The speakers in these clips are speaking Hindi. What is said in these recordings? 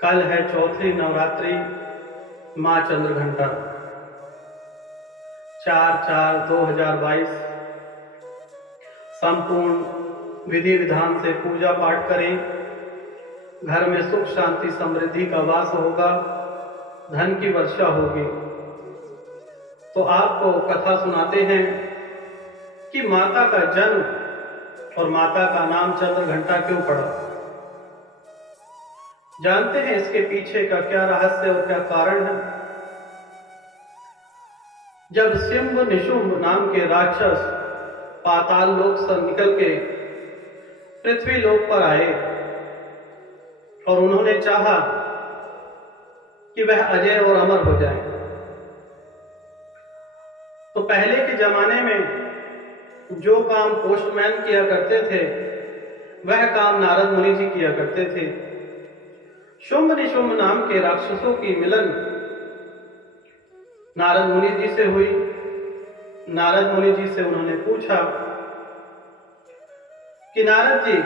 कल है चौथी नवरात्रि माँ चंद्रघंटा 4/4/2022। संपूर्ण विधि विधान से पूजा पाठ करें। घर में सुख शांति समृद्धि का वास होगा, धन की वर्षा होगी। तो आपको कथा सुनाते हैं कि माता का जन्म और माता का नाम चंद्रघंटा क्यों पड़ा। जानते हैं इसके पीछे का क्या रहस्य और क्या कारण है। जब शुंभ निशुंभ नाम के राक्षस पाताल लोक से निकल के पृथ्वी लोक पर आए और उन्होंने चाहा कि वह अजय और अमर हो जाए, तो पहले के जमाने में जो काम पोस्टमैन किया करते थे वह काम नारद मुनि जी किया करते थे। शुंभ निशुंभ नाम के राक्षसों की मिलन नारद मुनि जी से हुई। नारद मुनि जी से उन्होंने पूछा कि नारद जी,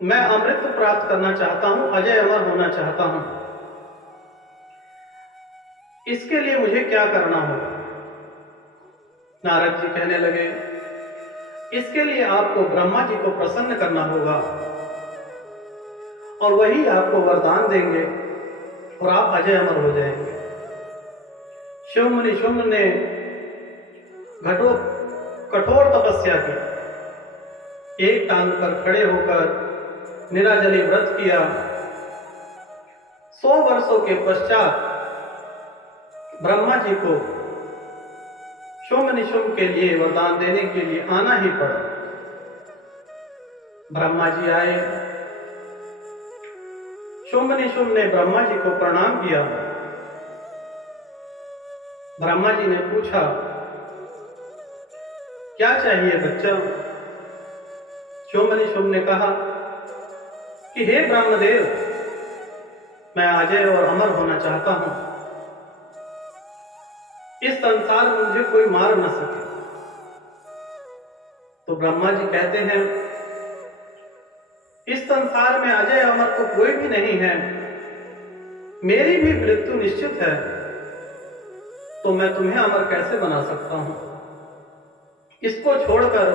मैं अमृत प्राप्त करना चाहता हूं, अजय अमर होना चाहता हूं, इसके लिए मुझे क्या करना होगा। नारद जी कहने लगे, इसके लिए आपको ब्रह्मा जी को प्रसन्न करना होगा और वही आपको वरदान देंगे और आप अजय अमर हो जाएंगे। शुंभ निशुंभ ने कठोर तपस्या की, एक टांग पर खड़े होकर निराजली व्रत किया। 100 वर्षों के पश्चात ब्रह्मा जी को शुंभ निशुंभ के लिए वरदान देने के लिए आना ही पड़ा। ब्रह्मा जी आए। शुंभ निशुंभ ने ब्रह्मा जी को प्रणाम किया। ब्रह्मा जी ने पूछा, क्या चाहिए बच्चा। शुंभ निशुंभ ने कहा कि हे ब्रह्मदेव, मैं अजय और अमर होना चाहता हूं, इस संसार में मुझे कोई मार न सके। तो ब्रह्मा जी कहते हैं, इस संसार में अजय अमर तो कोई भी नहीं है, मेरी भी मृत्यु निश्चित है, तो मैं तुम्हें अमर कैसे बना सकता हूं। इसको छोड़कर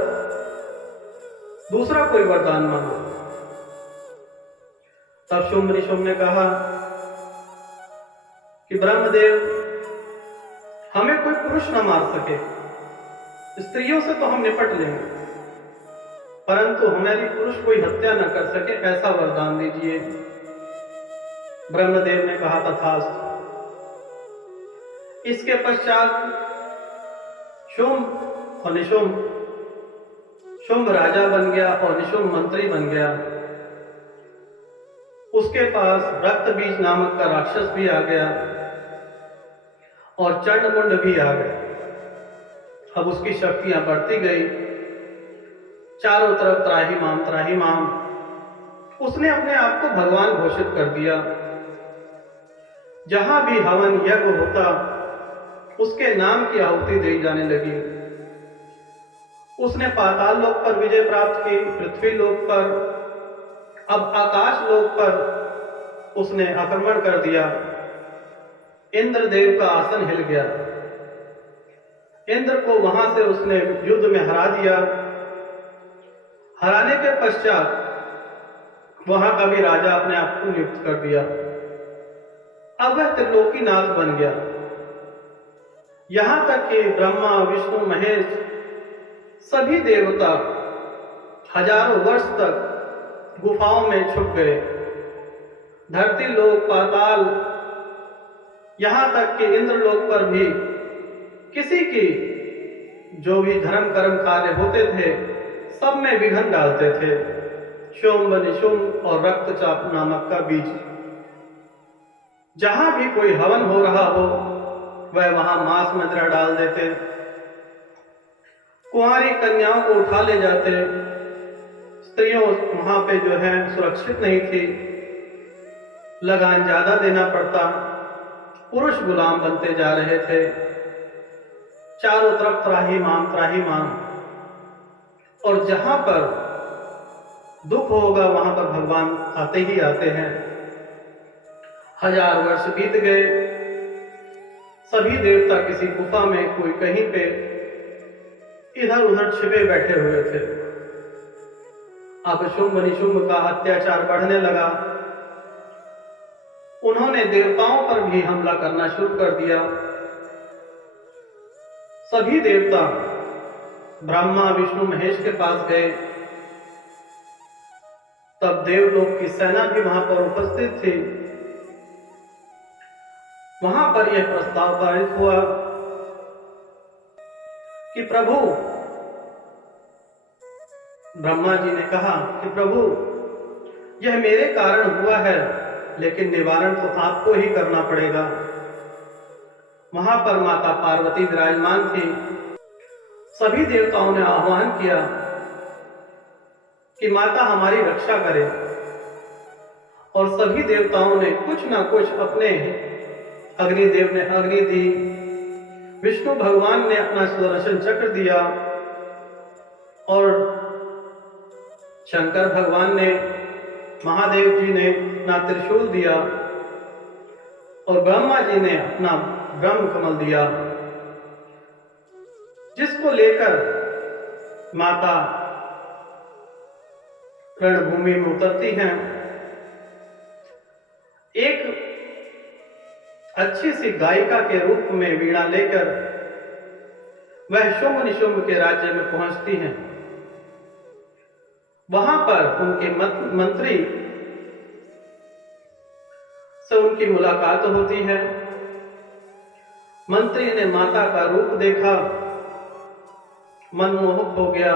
दूसरा कोई वरदान मांगो। तब शुंभ निशुंभ ने कहा कि ब्रह्मदेव, हमें कोई पुरुष न मार सके, स्त्रियों से तो हम निपट लेंगे, परंतु हमारी पुरुष कोई हत्या न कर सके, ऐसा वरदान दीजिए। ब्रह्मदेव ने कहा, तथास्तु। इसके पश्चात शुंभ और निशुंभ, शुंभ राजा बन गया और निशुंभ मंत्री बन गया। उसके पास रक्त बीज नामक का राक्षस भी आ गया और चंडमुंड भी आ गया। अब उसकी शक्तियां बढ़ती गई, चारों तरफ त्राहिमाम। उसने अपने आप को भगवान घोषित कर दिया। जहां भी हवन यज्ञ होता उसके नाम की आहुति दी जाने लगी। उसने पाताल लोक पर विजय प्राप्त की, पृथ्वी लोक पर, अब आकाश लोक पर उसने आक्रमण कर दिया। इंद्रदेव का आसन हिल गया। इंद्र को वहां से उसने युद्ध में हरा दिया। हराने के पश्चात वहां का भी राजा अपने आप को नियुक्त कर दिया। अब वह त्रिलोकीनाथ बन गया। यहां तक कि ब्रह्मा विष्णु महेश सभी देवता हजारों वर्ष तक गुफाओं में छुप गए। धरती लोक, पाताल, यहां तक कि इंद्रलोक पर भी किसी की जो भी धर्म कर्म कार्य होते थे सब में विघ्न डालते थे। शुंभ निशुंभ और रक्तचाप नामक का बीज। जहां भी कोई हवन हो रहा हो वह वहां मांस मदिरा डाल देते। कुंवारी कन्याओं को उठा ले जाते। स्त्रियों वहां पे जो है सुरक्षित नहीं थी, लगान ज्यादा देना पड़ता, पुरुष गुलाम बनते जा रहे थे। चारों तरफ त्राहिमाम त्राहिमाम, और जहां पर दुख होगा वहां पर भगवान आते ही आते हैं। 1000 वर्ष बीत गए, सभी देवता किसी गुफा में, कोई कहीं पे इधर उधर छिपे बैठे हुए थे। अब शुंभ निशुंभ का अत्याचार बढ़ने लगा। उन्होंने देवताओं पर भी हमला करना शुरू कर दिया। सभी देवता ब्रह्मा विष्णु महेश के पास गए। तब देवलोक की सेना भी वहां पर उपस्थित थी। वहां पर यह प्रस्ताव पारित हुआ कि प्रभु, ब्रह्मा जी ने कहा कि प्रभु, यह मेरे कारण हुआ है, लेकिन निवारण तो आपको ही करना पड़ेगा। वहां पर माता पार्वती विराजमान थी। सभी देवताओं ने आह्वान किया कि माता हमारी रक्षा करे, और सभी देवताओं ने कुछ ना कुछ अपने, अग्निदेव ने अग्नि दी, विष्णु भगवान ने अपना सुदर्शन चक्र दिया, और शंकर भगवान ने, महादेव जी ने अपना त्रिशूल दिया, और ब्रह्मा जी ने अपना ब्रह्म कमल दिया, जिसको लेकर माता रणभूमि में उतरती हैं। एक अच्छी सी गायिका के रूप में वीणा लेकर वह शुंभ निशुंभ के राज्य में पहुंचती हैं। वहां पर उनके मंत्री से उनकी मुलाकात होती है। मंत्री ने माता का रूप देखा, मनमोहक हो गया,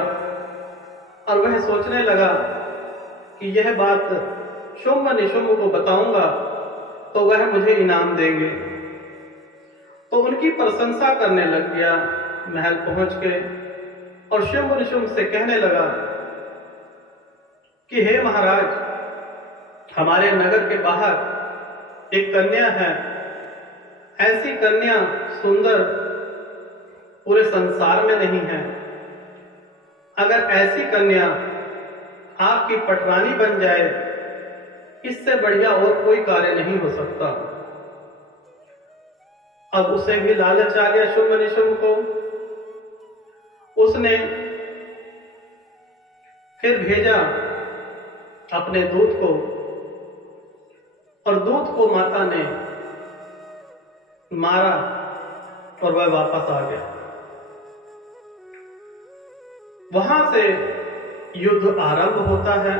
और वह सोचने लगा कि यह बात शुंभ निशुंभ को बताऊंगा तो वह मुझे इनाम देंगे। तो उनकी प्रशंसा करने लग गया महल पहुंच के, और शुंभ निशुंभ से कहने लगा कि हे महाराज, हमारे नगर के बाहर एक कन्या है। ऐसी कन्या सुंदर पूरे संसार में नहीं है। अगर ऐसी कन्या आपकी पटरानी बन जाए, इससे बढ़िया और कोई कार्य नहीं हो सकता। अब उसे भी लालच आ गया शुंभ निशुंभ को। उसने फिर भेजा अपने दूत को, और दूत को माता ने मारा, और वह वापस आ गया। वहां से युद्ध आरंभ होता है।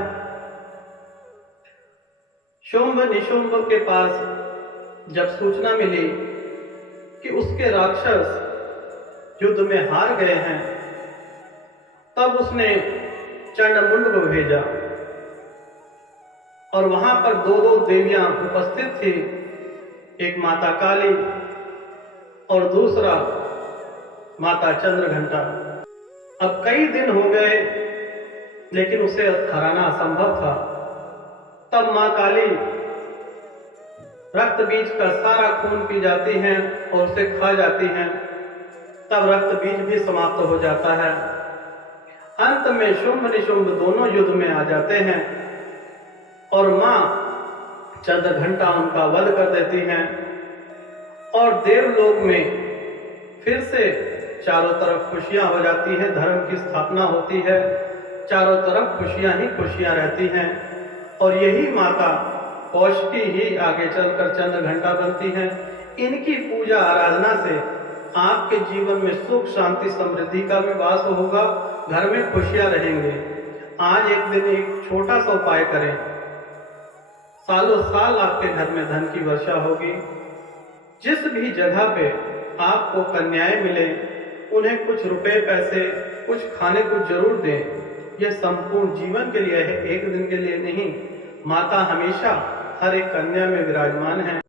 शुंभ निशुंभ के पास जब सूचना मिली कि उसके राक्षस युद्ध में हार गए हैं, तब उसने चंडमुंड को भेजा, और वहां पर दो देवियां उपस्थित थी, एक माता काली और दूसरा माता चंद्रघंटा। अब कई दिन हो गए, लेकिन उसे हराना असंभव था। तब मां काली रक्त बीज का सारा खून पी जाती हैं और उसे खा जाती हैं। तब रक्त बीज भी समाप्त हो जाता है। अंत में शुंभ निशुंभ दोनों युद्ध में आ जाते हैं, और मां चंद्रघंटा उनका वध कर देती हैं, और देवलोक में फिर से चारों तरफ खुशियां हो जाती हैं, धर्म की स्थापना होती है, चारों तरफ खुशियां ही खुशियां रहती हैं। और यही माता कौशिकी ही आगे चलकर चंद्रघंटा बनती हैं। इनकी पूजा आराधना से आपके जीवन में सुख शांति समृद्धि का भी वास होगा, घर में खुशियां रहेंगे। आज एक दिन एक छोटा सा उपाय करें, सालों साल आपके घर में धन की वर्षा होगी। जिस भी जगह पे आपको कन्याएं मिले, उन्हें कुछ रुपए पैसे कुछ खाने को जरूर दें। यह संपूर्ण जीवन के लिए है, एक दिन के लिए नहीं। माता हमेशा हर एक कन्या में विराजमान है।